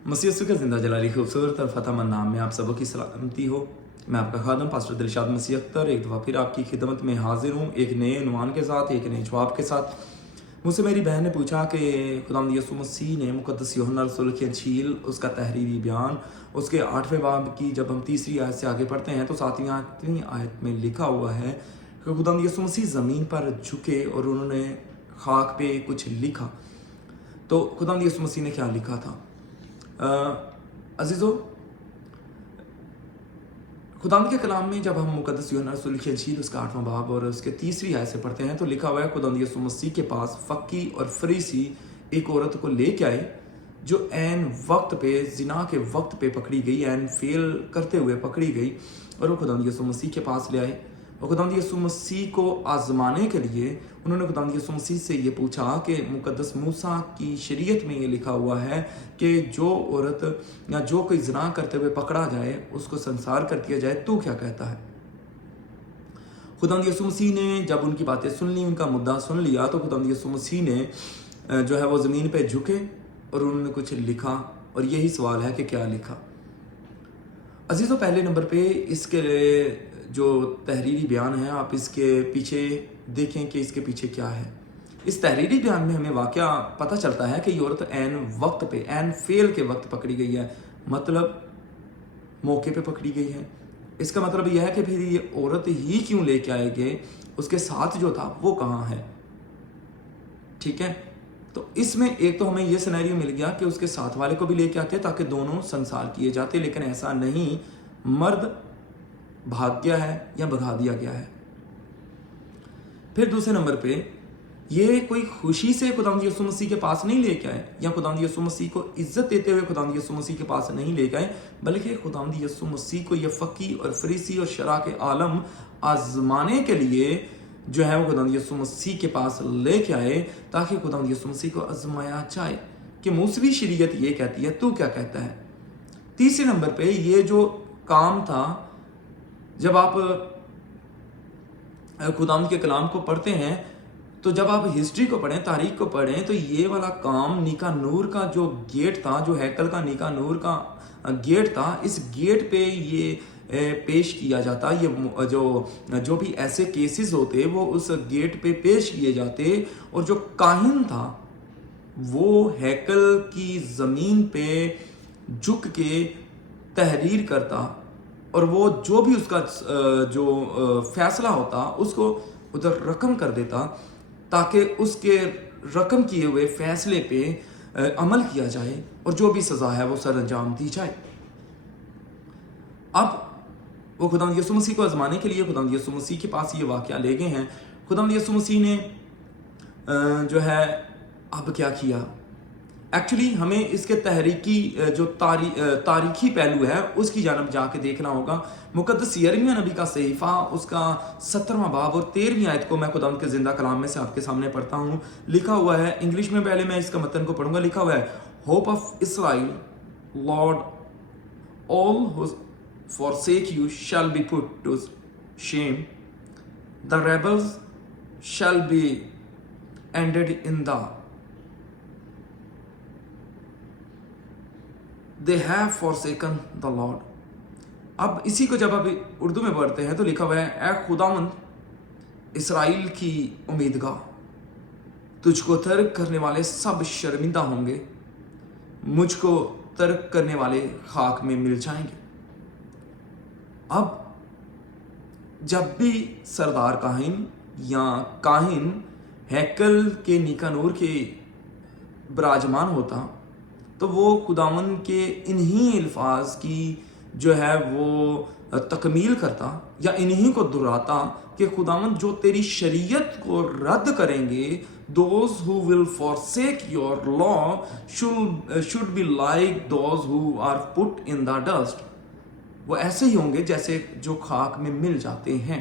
मसीह यीशु का जिंदा जलाली खूबसूरत और फतहमंद नाम में आप सबों की सलामती हो। मैं आपका खादम पास्टर दिलशाद मसीह अख्तर एक दफ़ा फिर आपकी खिदमत में हाजिर हूँ, एक नए उन्वान के साथ, एक नए जवाब के साथ। मुझसे मेरी बहन ने पूछा कि खुदावंद यीशु मसीह ने मुक़द्दस यूहन्ना रसूल की इंजील, उसका तहरीरी बयान, उसके 8वें बाब की जब हम तीसरी आयत से आगे पढ़ते हैं तो 7वीं आयत में लिखा हुआ है कि खुदावंद यीशु मसीह ज़मीन पर झुके और उन्होंने खाक पे कुछ लिखा। तो खुदावंद यीशु मसीह ने क्या लिखा था? अजीज़ो, खुदावंद के कलाम में जब हम मुक़द्दस यूहन्ना रसूल की इंजील उसका 8वां बाब और उसके तीसरी आयत से पढ़ते हैं तो लिखा हुआ है खुदावंद यीशु मसीह के पास फक्की और फरीसी एक औरत को लेके आए जो ऐन वक्त पे जिना के वक्त पे पकड़ी गई, ऐन फेल करते हुए पकड़ी गई और वो खुदावंद यीशु मसीह के पास ले आए। और खुदावंद यीशु मसीह को आजमाने के लिए उन्होंने खुदावंद यीशु मसीह से ये पूछा कि मुक़द्दस मूसा की शरीयत में ये लिखा हुआ है कि जो औरत या जो कोई ज़िना करते हुए पकड़ा जाए उसको संसार कर दिया जाए, तू क्या कहता है? खुदावंद यीशु मसीह ने जब उनकी बातें सुन ली, उनका मुद्दा सुन लिया, तो खुदावंद यीशु मसीह ने जो है वो ज़मीन पे झुके और उन्होंने कुछ लिखा। और यही सवाल है कि क्या लिखा। अजीज़ों, पहले नंबर पे इसके जो तहरीरी बयान है, आप इसके पीछे देखें कि इसके पीछे क्या है। इस तहरीरी बयान में हमें वाक़या पता चलता है कि ये औरत ऐन वक्त पे, ऐन फेल के वक्त पकड़ी गई है, मतलब मौके पे पकड़ी गई है। इसका मतलब यह है कि फिर ये औरत ही क्यों लेके आएंगे, उसके साथ जो था वो कहाँ है? ठीक है, तो इसमें एक तो हमें ये सिनेरियो मिल गया कि उसके साथ वाले को भी लेके आते ताकि दोनों संसार किए जाते, लेकिन ऐसा नहीं, मर्द भाग गया है या भगा दिया गया है। फिर दूसरे नंबर पे ये कोई खुशी से खुदावंद यीशु मसीह के पास नहीं लेके आए या खुदावंद यीशु मसीह को इज्जत देते हुए खुदावंद यीशु मसीह के पास नहीं लेके आए, बल्कि खुदावंद यीशु मसीह को ये फकी और फरीसी और शरा के आलम आजमाने के लिए जो है वो खुदावंद यीशु मसीह के पास लेके आए ताकि खुदावंद यीशु मसीह को आजमाया जाए कि मूसवी शरीयत ये कहती है, तू क्या कहता है? तीसरे नंबर पे ये जो काम था, जब आप खुदावंद के कलाम को पढ़ते हैं तो जब आप हिस्ट्री को पढ़ें, तारीख को पढ़ें, तो ये वाला काम नीका नूर का जो गेट था, जो हैकल का नीका नूर का गेट था, इस गेट पे ये पेश किया जाता। ये जो भी ऐसे केसेस होते वो उस गेट पे पेश किए जाते और जो काहिन था वो हैकल की ज़मीन पे झुक के तहरीर करता और वो जो भी उसका जो फैसला होता उसको उधर रकम कर देता ताकि उसके रकम किए हुए फैसले पे अमल किया जाए और जो भी सज़ा है वो सर अंजाम दी जाए। अब वो खुदावंद यीशु मसीह को आजमाने के लिए खुदावंद यीशु मसीह के पास ये वाक़या ले गए हैं। खुदावंद यीशु मसीह ने जो है अब क्या किया? एक्चुअली हमें इसके तहरीकी जो तारीखी पहलू है उसकी जानब जाके देखना होगा। मुक़द्दस यिर्मयाह नबी का सहीफ़ा उसका 17वां बाब और 13वीं आयत को मैं खुदावंद के ज़िंदा कलाम में से आपके सामने पढ़ता हूँ। लिखा हुआ है इंग्लिश में, पहले मैं इसका मतन को पढ़ूंगा। लिखा हुआ है, hope of Israel, Lord, all who forsake you shall be put to shame, the rebels shall be ended in the they have forsaken the Lord। अब इसी को जब आप उर्दू में पढ़ते हैं तो लिखा हुआ है, ऐ खुदावंद इसराइल की उम्मीदगाह, तुझको तर्क करने वाले सब शर्मिंदा होंगे, मुझको तर्क करने वाले खाक में मिल जाएंगे। अब जब भी सरदार काहिन या काहिन हैकल के नीकानूर के विराजमान होता तो वो खुदावंद के इन्हीं अल्फाज की जो है वो तकमील करता या इन्हीं को दोहराता कि खुदावंद जो तेरी शरीयत को रद्द करेंगे, those who will forsake your law should be like those who are put in the dust। वो ऐसे ही होंगे जैसे जो खाक में मिल जाते हैं।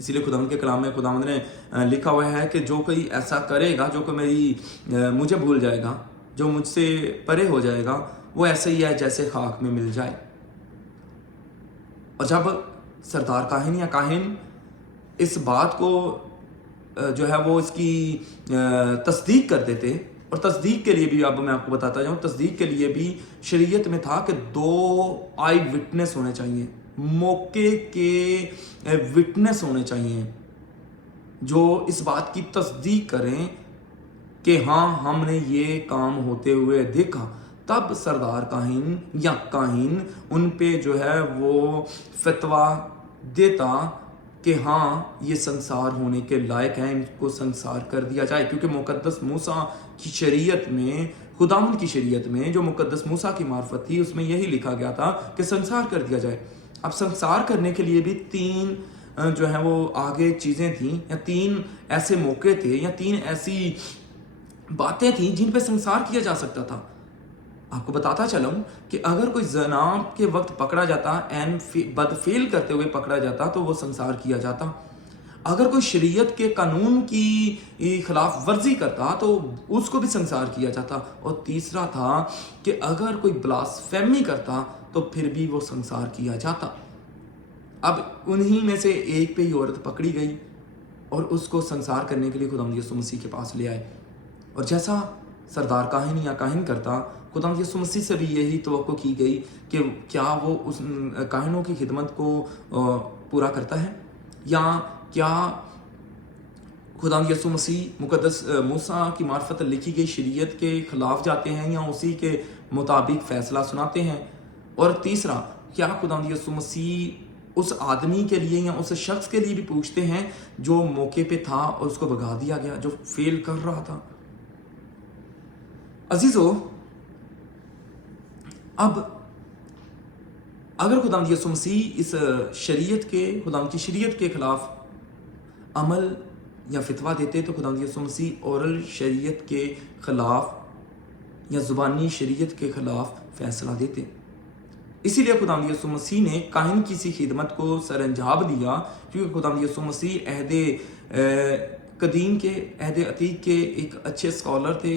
इसीलिए खुदावंद के कलाम में खुदावंद ने लिखा हुआ है कि जो कोई ऐसा करेगा, जो कोई मुझे भूल जाएगा, जो मुझसे परे हो जाएगा, वो ऐसे ही है जैसे खाक में मिल जाए। और जब सरदार काहिन या काहिन इस बात को जो है वो इसकी तस्दीक कर देते और तस्दीक के लिए भी, अब मैं आपको बताता जाऊँ, तस्दीक के लिए भी शरीयत में था कि 2 आई विटनेस होने चाहिए, मौके के विटनेस होने चाहिए जो इस बात की तस्दीक करें कि हाँ हमने ये काम होते हुए देखा। तब सरदार काहिन या काहिन उन पे जो है वो फतवा देता कि हाँ ये संसार होने के लायक हैं, इनको संसार कर दिया जाए। क्योंकि मुकद्दस मूसा की शरीयत में, खुदावंद की शरीयत में जो मुकद्दस मूसा की मार्फत थी उसमें यही लिखा गया था कि संसार कर दिया जाए। अब संसार करने के लिए भी 3 जो है वो आगे चीज़ें थी, या 3 ऐसे मौके थे, या 3 ऐसी बातें थी जिन पे संसार किया जा सकता था। आपको बताता चलूं कि अगर कोई जनाब के वक्त पकड़ा जाता एंड बदफेल करते हुए पकड़ा जाता तो वो संसार किया जाता। अगर कोई शरीयत के कानून की खिलाफ वर्जी करता तो उसको भी संसार किया जाता। और तीसरा था कि अगर कोई ब्लास्फेमी करता तो फिर भी वो संसार किया जाता। अब उन्हीं में से एक पे ही औरत पकड़ी गई और उसको संसार करने के लिए खुदावंद यीशु मसीह के पास ले आए। और जैसा सरदार काहिन या काहिन करता, खुदावंद यीशु मसीह से भी यही तवक्को की गई कि क्या वो उस काहिनों की खिदमत को पूरा करता है, या क्या खुदावंद यीशु मसीह मुकद्दस मूसा की मार्फत लिखी गई शरीयत के खिलाफ जाते हैं या उसी के मुताबिक फैसला सुनाते हैं। और तीसरा, क्या खुदावंद यीशु मसीह उस आदमी के लिए या उस शख्स के लिए भी पूछते हैं जो मौके पे था और उसको भगा दिया गया, जो फेल कर रहा था। अजीजों, अब अगर खुदावंद यीशु मसीह इस शरीयत के, खुदावंद की शरीयत के खिलाफ अमल या फितवा देते तो खुदावंद यीशु मसीह औरल शरीयत के खिलाफ या जुबानी शरीयत के खिलाफ फैसला देते। इसीलिए खुदावंद यीशु मसीह ने काहिन की सी खिदमत को सरअंजाम दिया, क्योंकि खुदावंद यीशु मसीह अहद कदीम के, अहद अतीक के एक अच्छे स्कॉलर थे,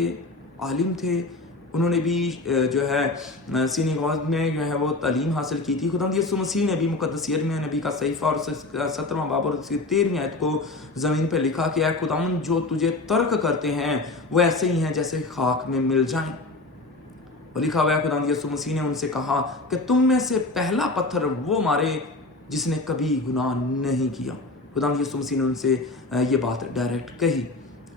आलिम थे। उन्होंने भी जो है सिनेगॉग में जो है वो तालीम हासिल की थी। खुदावंद यीशु मसीह ने भी मुकद्दस यिर्मयाह नबी का सहीफा और 17वां बाब और उसकी 13वीं आयत को ज़मीन पर लिखा कि खुदावंद जो तुझे तर्क करते हैं वो ऐसे ही हैं जैसे खाक में मिल जाएं। और लिखा हुआ है खुदावंद यीशु मसीह ने उनसे कहा कि तुम में से पहला पत्थर वो मारे जिसने कभी गुनाह नहीं किया। खुदावंद यीशु मसीह ने उनसे ये बात डायरेक्ट कही।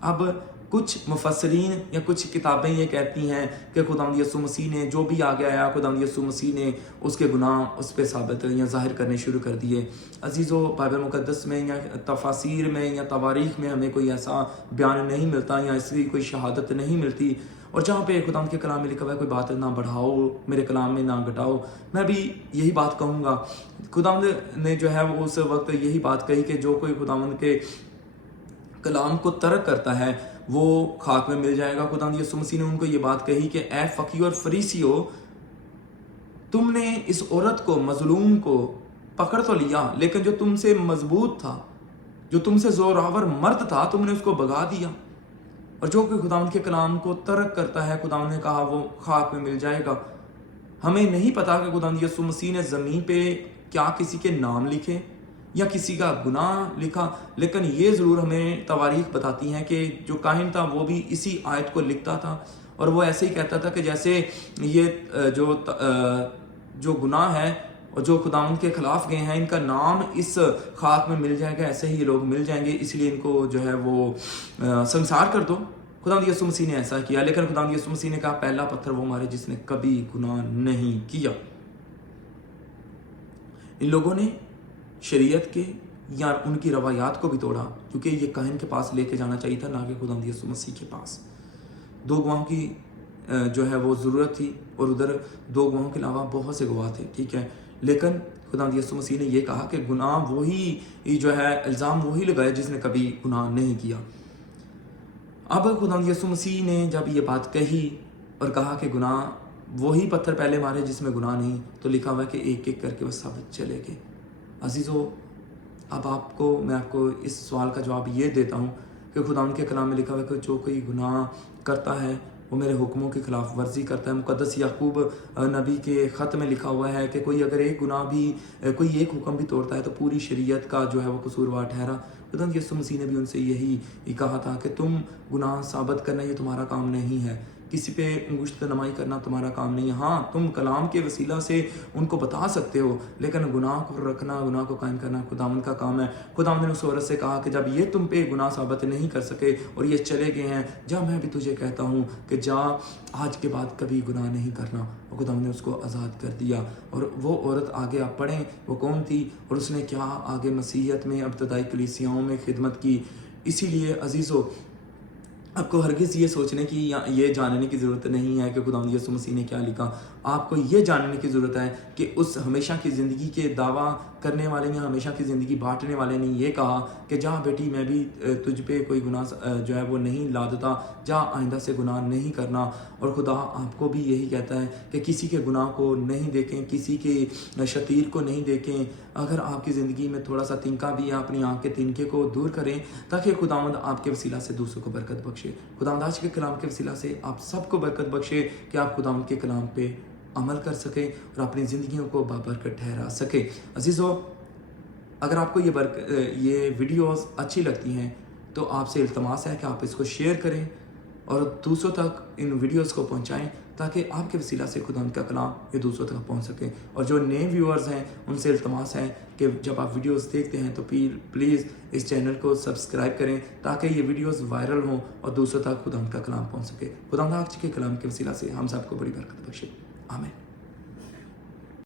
अब कुछ मुफस्सरीन या कुछ किताबें ये कहती हैं कि खुदावंद यीशु मसीह ने जो भी आगे आया, खुदावंद यीशु मसीह ने उसके गुनाह उस पर साबित या ज़ाहिर करने शुरू कर दिए। अजीज़ों, बाइबल मुक़द्दस में या तफासीर में या तवारीख में हमें कोई ऐसा बयान नहीं मिलता या इसकी कोई शहादत नहीं मिलती। और जहाँ पे खुदावंद के कलाम में लिखा हुआ है कोई बात ना बढ़ाओ, मेरे कलाम में ना घटाओ, मैं भी यही बात कहूँगा। खुदावंद ने जो है वो उस वक्त यही बात कही कि जो कोई खुदावंद के कलाम को तर्क करता है वो खाक में मिल जाएगा। खुदावंद यीशु मसीह ने उनको ये बात कही कि ए फकीर और फरीसियों, तुमने इस औरत को, मजलूम को पकड़ तो लिया, लेकिन जो तुमसे मजबूत था, जो तुमसे जोरावर मर्द था, तुमने उसको भगा दिया। और जो कोई खुदावंद के कलाम को तर्क करता है, खुदावंद ने कहा वो खाक में मिल जाएगा। हमें नहीं पता कि खुदावंद यीशु मसीह ने ज़मीन पे क्या किसी के नाम लिखे या किसी का गुनाह लिखा, लेकिन ये ज़रूर हमें तवारीख बताती हैं कि जो काहिन था वो भी इसी आयत को लिखता था और वो ऐसे ही कहता था कि जैसे ये जो गुनाह है और जो खुदावंद के खिलाफ गए हैं इनका नाम इस खाक में मिल जाएगा, ऐसे ही लोग मिल जाएंगे, इसलिए इनको जो है वो संसार कर दो। खुदावंद यीशु मसीह ने ऐसा किया, लेकिन खुदावंद यीशु मसीह ने कहा पहला पत्थर वो मारे जिसने कभी गुनाह नहीं किया। इन लोगों ने शरीयत के या उनकी रवायात को भी तोड़ा, क्योंकि ये काहिन के पास लेके जाना चाहिए था, ना कि खुदावंद यीशु मसीह के पास। 2 गवाहों की जो है वो ज़रूरत थी और उधर 2 गवाहों के अलावा बहुत से गवाह थे, ठीक है, लेकिन खुदावंद यीशु मसीह ने ये कहा कि गुनाह वही जो है, इल्ज़ाम वही लगाया जिसने कभी गुनाह नहीं किया। अब खुदावंद यीशु मसीह ने जब ये बात कही और कहा कि गुनाह वही पत्थर पहले मारे जिसमें गुनाह नहीं, तो लिखा हुआ है कि एक एक करके वो सब चले गए। अजीज़ों, अब मैं आपको इस सवाल का जवाब ये देता हूँ कि खुदावंद के कलाम में लिखा हुआ है कि जो कोई गुनाह करता है वो मेरे हुक्मों की खिलाफ वर्जी करता है। मुक़द्दस याकूब नबी के ख़त में लिखा हुआ है कि कोई अगर एक गुनाह भी कोई एक हुक्म भी तोड़ता है तो पूरी शरीयत का जो है वो कसूरवार ठहरा। खुदा यीशु मसीह ने भी उनसे यही कहा था कि तुम गुनाह साबित करना ये तुम्हारा काम नहीं है, किसी पे अंगुश्त नमाई करना तुम्हारा काम नहीं है। हाँ, तुम कलाम के वसीला से उनको बता सकते हो, लेकिन गुनाह को रखना, गुनाह को कायम करना खुदावंद का काम है। खुदावंद ने उस औरत से कहा कि जब ये तुम पे गुनाह साबित नहीं कर सके और ये चले गए हैं, जा मैं भी तुझे कहता हूँ कि जा आज के बाद कभी गुनाह नहीं करना। और खुदावंद ने उसको आज़ाद कर दिया। और वो औरत आगे आप पढ़ें वो कौन थी और उसने क्या आगे मसीहत में इब्तदाई कलीसियाओं में खिदमत की। इसीलिए अजीज़ों, आपको हरगिज़ ये सोचने की या ये जानने की ज़रूरत नहीं है कि खुदावंद यीशु मसीह ने क्या लिखा। आपको ये जानने की ज़रूरत है कि उस हमेशा की ज़िंदगी के दावा करने वाले ने, हमेशा की ज़िंदगी बांटने वाले ने ये कहा कि जा बेटी मैं भी तुझ पे कोई गुनाह जो है वो नहीं लादता, जा आइंदा से गुनाह नहीं करना। और खुदा आपको भी यही कहता है कि किसी के गुनाह को नहीं देखें, किसी के शतीर को नहीं देखें। अगर आपकी ज़िंदगी में थोड़ा सा तिनका भी है, अपनी आँख के तिनके को दूर करें ताकि खुदावंद आपके वसीला से दूसरों को बरकत बख्शे। खुदावंद आज के कलाम के वसीला से आप सबको बरकत बख्शे कि आप खुदावंद के कलाम पे अमल कर सकें और अपनी ज़िंदगियों को बाबरकत ठहरा सकें। अजीज़ों, अगर आपको ये वीडियोस अच्छी लगती हैं तो आपसे इल्तमास है कि आप इसको शेयर करें और दूसरों तक इन वीडियोस को पहुंचाएं ताकि आपके वसीला से खुदावंद का कलाम ये दूसरों तक पहुंच सके। और जो नए व्यूअर्स हैं उनसे इल्तमास है कि जब आप वीडियोस देखते हैं तो प्लीज़ इस चैनल को सब्सक्राइब करें ताकि ये वीडियोस वायरल हों और दूसरों तक खुदावंद का कलाम पहुंच सके। खुदावंद आज के कलाम के वसीला से हम सबको बड़ी बरकत बख्शे। आमीन।